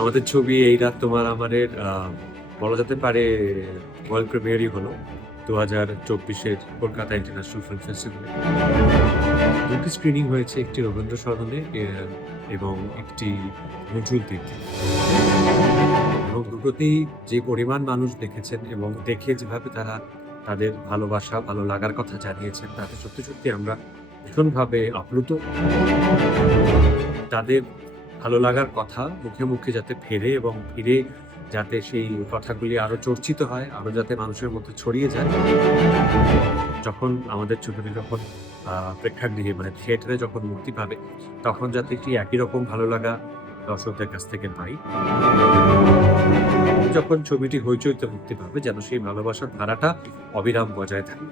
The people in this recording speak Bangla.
আমাদের ছবি এই রাত তোমার আমাদের বলা যেতে পারে ওয়ার্ল্ড প্রিমিয়ারই হলো দু হাজার চব্বিশের কলকাতা ইন্টারন্যাশনাল ফিল্ম ফেস্টিভ্যালে দুটি স্ক্রিনিং হয়েছে, একটি রবীন্দ্র সদনে এবং একটি নজরুল তীর্থে এবং দুটোতেই যে পরিমাণ মানুষ দেখেছেন এবং দেখে যেভাবে তারা তাদের ভালোবাসা, ভালো লাগার কথা জানিয়েছেন, তাতে সত্যি সত্যি আমরা ভীষণভাবে আপ্লুত। তাদের ভালো লাগার কথা মুখে মুখে যাতে ফেরে এবং ফিরে যাতে সেই কথাগুলি আরও চর্চিত হয়, আরও যাতে মানুষের মধ্যে ছড়িয়ে যায়। যখন আমাদের ছবিটি যখন প্রেক্ষাগৃহে মানে থিয়েটারে যখন মুক্তি পাবে, তখন যাতে একটি একই রকম ভালো লাগা দর্শকদের কাছ থেকে পাই। যখন ছবিটি হইচইতে মুক্তি পাবে, যেন সেই ভালোবাসার ধারাটা অবিরাম বজায় থাকে।